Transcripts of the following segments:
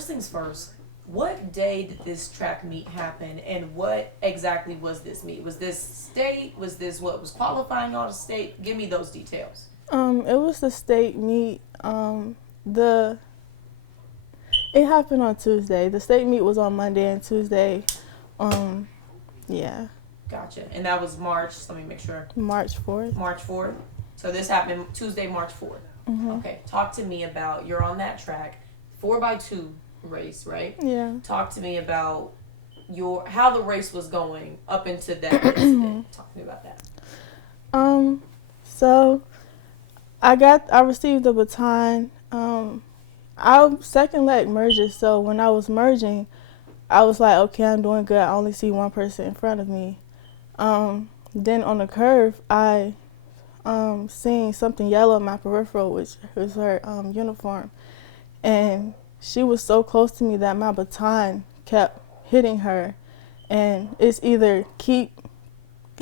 first things first, what day did this track meet happen, and what exactly was this meet? Was this state? Was this what was qualifying on the state? Give me those details. It was the state meet. The It happened on Tuesday. The state meet was on Monday and Tuesday. Yeah. Gotcha. And that was March, let me make sure. March 4th. March 4th. So this happened Tuesday, March 4th. Mm-hmm. Okay. Talk to me about, you're on that track, 4x2 race, right? Yeah. Talk to me about how the race was going up into that incident. Talk to me about that. So I received the baton. I second leg merges, so when I was merging, I was like, okay, I'm doing good. I only see one person in front of me. Then on the curve, I seen something yellow in my peripheral, which was her uniform. And she was so close to me that my baton kept hitting her. And it's either keep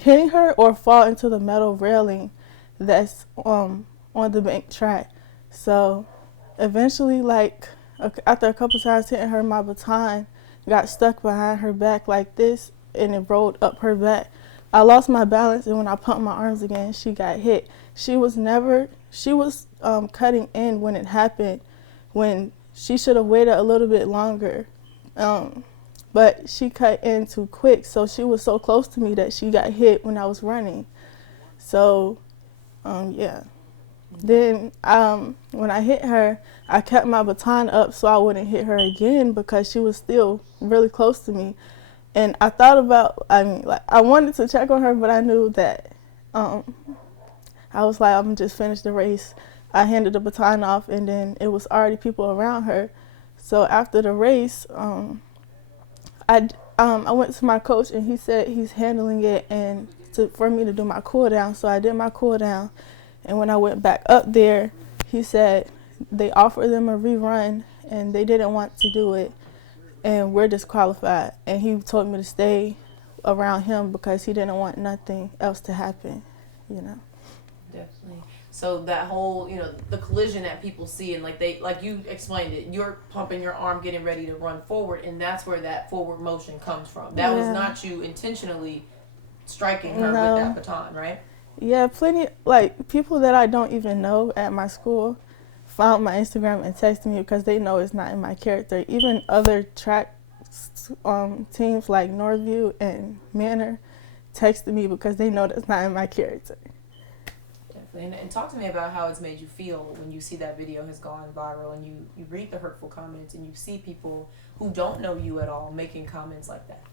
hitting her or fall into the metal railing that's on the bank track. So eventually, like, after a couple times hitting her, my baton got stuck behind her back like this, and it rolled up her back. I lost my balance, and when I pumped my arms again, she got hit. She was cutting in when it happened, when she should have waited a little bit longer. But she cut in too quick, so she was so close to me that she got hit when I was running. So, yeah. Then when I hit her, I kept my baton up so I wouldn't hit her again because she was still really close to me. And I thought about, I wanted to check on her, but I knew that I was like, I'm going to just finish the race. I handed the baton off, and then it was already people around her. So after the race, I went to my coach, and he said he's handling it and for me to do my cool down. So I did my cool down. And when I went back up there, he said they offered them a rerun and they didn't want to do it and we're disqualified. And he told me to stay around him because he didn't want nothing else to happen, you know. Definitely. So that whole, the collision that people see, and like you explained it, you're pumping your arm, getting ready to run forward, and that's where that forward motion comes from. That was not you intentionally striking her with that baton, right? Yeah, plenty, like, people that I don't even know at my school found my Instagram and texted me because they know it's not in my character. Even other track teams like Norview and Manor texted me because they know that's not in my character. Definitely. And talk to me about how it's made you feel when you see that video has gone viral and you read the hurtful comments and you see people who don't know you at all making comments like that.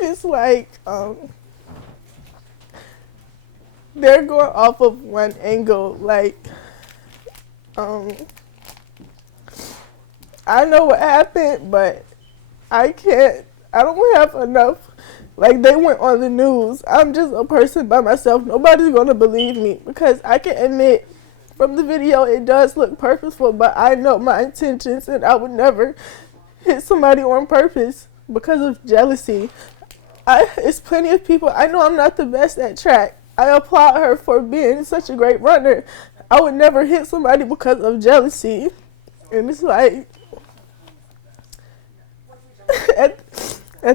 It's like they're going off of one angle. Like, I know what happened, but I don't have enough. Like, they went on the news. I'm just a person by myself. Nobody's going to believe me because I can admit from the video it does look purposeful, but I know my intentions and I would never hit somebody on purpose because of jealousy. It's plenty of people. I know I'm not the best at track. I applaud her for being such a great runner. I would never hit somebody because of jealousy. And it's like, at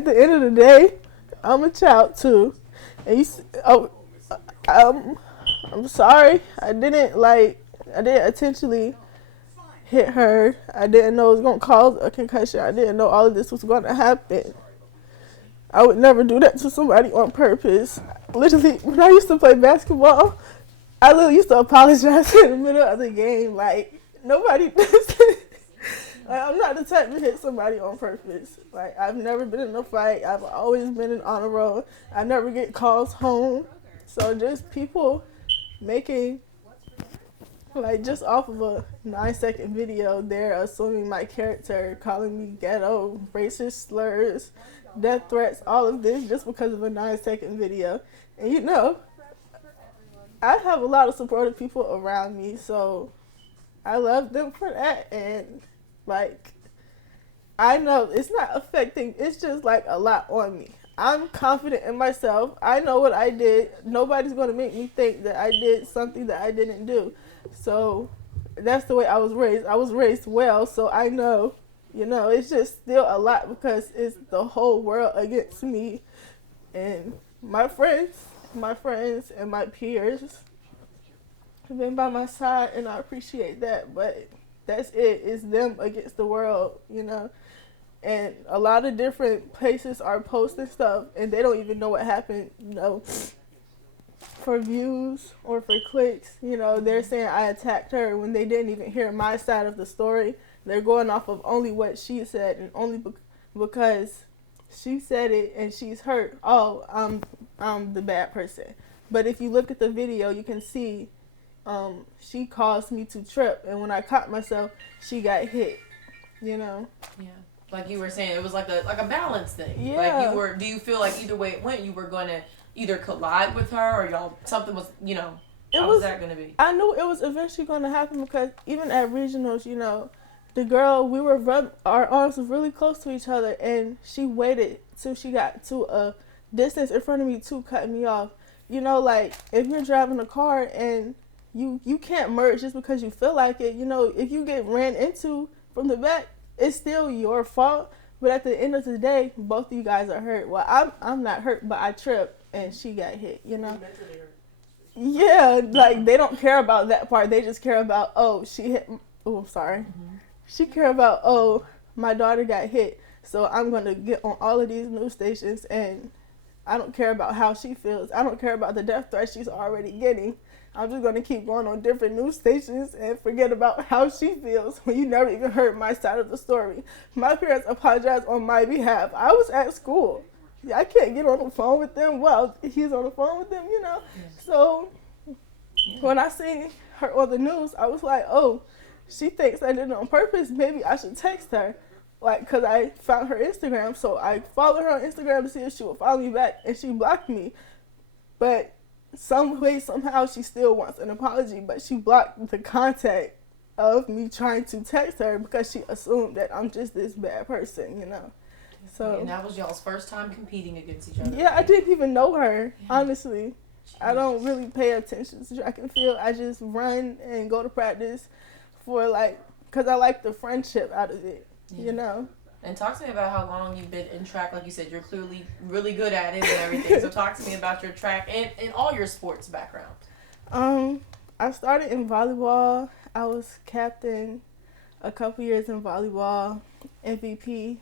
the end of the day, I'm a child too. And I'm sorry. I didn't intentionally hit her. I didn't know it was going to cause a concussion. I didn't know all of this was going to happen. I would never do that to somebody on purpose. Literally, when I used to play basketball, I literally used to apologize in the middle of the game. Like, nobody does it. Like, I'm not the type to hit somebody on purpose. Like, I've never been in a fight. I've always been in honor roll. I never get calls home. So just people making, like, just off of a 9-second video, they're assuming my character, calling me ghetto, racist slurs, death threats, all of this just because of a 9-second video. And I have a lot of supportive people around me, so I love them for that. And like, I know it's not affecting, it's just like a lot on me. I'm confident in myself. I know what I did. Nobody's going to make me think that I did something that I didn't do. So that's the way I was raised. I was raised well, so I know, it's just still a lot because it's the whole world against me. And my friends and my peers have been by my side, and I appreciate that. But that's it. It's them against the world, And a lot of different places are posting stuff, and they don't even know what happened, for views or for clicks. They're saying I attacked her when they didn't even hear my side of the story. They're going off of only what she said, and only because she said it and she's hurt. Oh, I'm the bad person. But if you look at the video, you can see she caused me to trip, and when I caught myself, she got hit. Yeah. Like you were saying, it was like a balance thing. Yeah. Like do you feel like either way it went, you were going to either collide with her or y'all, something was, how was that going to be? I knew it was eventually going to happen because even at regionals, the girl, we were our arms were really close to each other, and she waited till she got to a distance in front of me to cut me off. Like if you're driving a car and you can't merge just because you feel like it, if you get ran into from the back, it's still your fault. But at the end of the day, both of you guys are hurt. Well, I'm not hurt, but I tripped and she got hit, Yeah, like they don't care about that part. They just care about, oh, she hit. Oh, I'm sorry. Mm-hmm. She care about, oh, my daughter got hit. So I'm going to get on all of these news stations, and I don't care about how she feels. I don't care about the death threat she's already getting. I'm just going to keep going on different news stations and forget about how she feels when you never even heard my side of the story. My parents apologized on my behalf. I was at school. I can't get on the phone with them. Well, he's on the phone with them, Yes. So when I seen her on the news, I was like, oh, she thinks I did it on purpose. Maybe I should text her. Like, because I found her Instagram. So I followed her on Instagram to see if she would follow me back, and she blocked me. But some way, somehow, she still wants an apology, but she blocked the contact of me trying to text her because she assumed that I'm just this bad person, So, and that was y'all's first time competing against each other. Yeah, I didn't even know her, honestly. Jeez. I don't really pay attention to track and field. I just run and go to practice because I like the friendship out of it, And talk to me about how long you've been in track. Like you said, you're clearly really good at it and everything. So talk to me about your track and all your sports background. I started in volleyball. I was captain a couple years in volleyball, MVP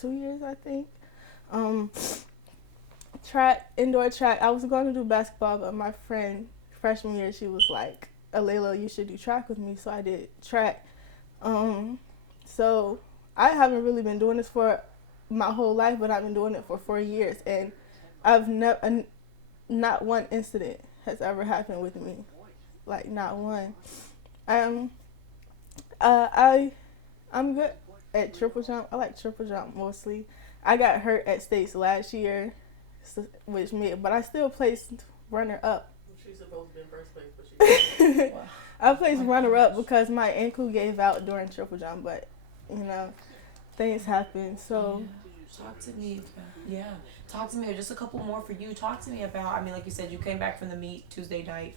2 years, I think. Track, indoor track. I was going to do basketball, but my friend, freshman year, she was like, Alayla, you should do track with me. So I did track. So I haven't really been doing this for my whole life, but I've been doing it for 4 years, and I've never, not one incident has ever happened with me, like not one. I'm good at triple jump. I like triple jump mostly. I got hurt at states last year, but I still placed runner up. She's supposed to be in first place, but she. Wow. I placed runner up because my ankle gave out during triple jump, but things happen. So talk to me. Talk to me. Just a couple more for you. Talk to me about. Like you said, you came back from the meet Tuesday night.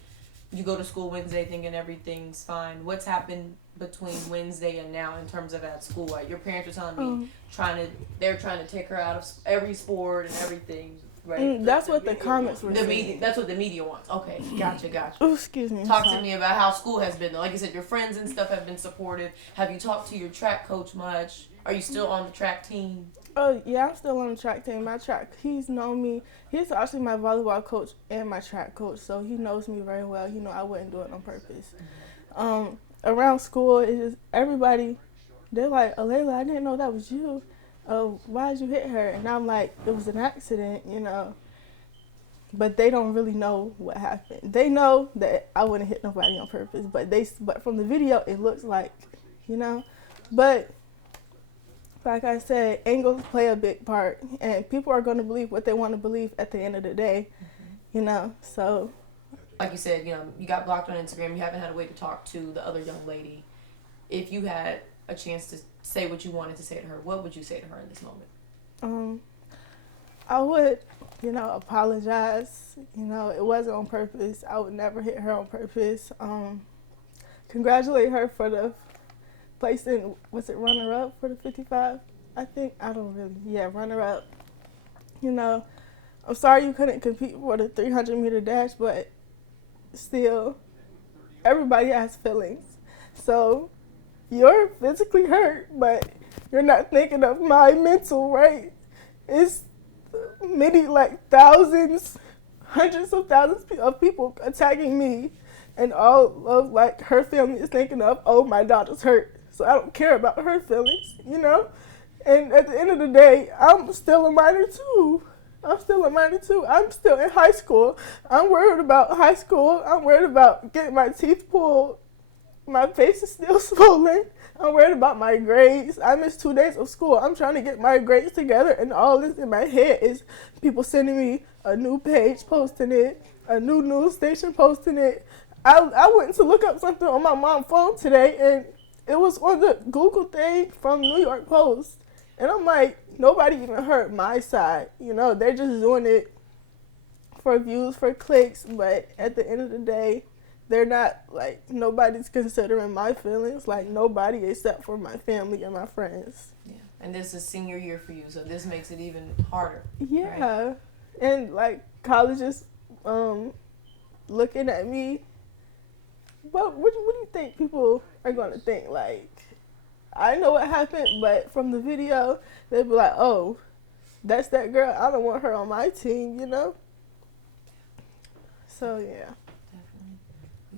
You go to school Wednesday thinking everything's fine. What's happened between Wednesday and now in terms of at school? Like your parents were telling me they're trying to take her out of every sport and everything. Right. That's what the comments were saying. That's what the media wants. Okay, gotcha. Oh, excuse me. Talk to me about how school has been. Like you said, your friends and stuff have been supportive. Have you talked to your track coach much? Are you still on the track team? Oh, yeah, I'm still on the track team. He's known me. He's actually my volleyball coach and my track coach, so he knows me very well. I wouldn't do it on purpose. Around school, it's just everybody, they're like, Alayla, I didn't know that was you. Why'd you hit her? And I'm like, it was an accident, But they don't really know what happened. They know that I wouldn't hit nobody on purpose, but from the video, it looks like, But like I said, angles play a big part, and people are going to believe what they want to believe at the end of the day, So like you said, you know, you got blocked on Instagram. You haven't had a way to talk to the other young lady. If you had a chance to say what you wanted to say to her, what would you say to her in this moment? I would, you know, apologize. You know, it wasn't on purpose. I would never hit her on purpose. Congratulate her for the placing, was it runner-up for the 55? I think, I don't really, yeah, runner-up. You know, I'm sorry you couldn't compete for the 300-meter dash, but still, everybody has feelings. So, you're physically hurt, but you're not thinking of my mental, right? It's many, like, thousands, hundreds of thousands of people attacking me, and all of, like, her family is thinking of, oh, my daughter's hurt, so I don't care about her feelings, you know? And at the end of the day, I'm still a minor too. I'm still in high school. I'm worried about high school. I'm worried about getting my teeth pulled. My face is still swollen. I'm worried about my grades. I missed 2 days of school. I'm trying to get my grades together, and all this in my head is people sending me a new page posting it, a new news station posting it. I went to look up something on my mom's phone today, and it was on the Google thing from New York Post. And I'm like, nobody even heard my side. You know, they're just doing it for views, for clicks. But at the end of the day, they're not, like, nobody's considering my feelings. Like, nobody except for my family and my friends. Yeah. And this is senior year for you, so this makes it even harder. Yeah. Right? And, like, colleges looking at me. What do you think people are going to think? Like, I know what happened, but from the video, they'd be like, oh, that's that girl. I don't want her on my team, you know? So, yeah.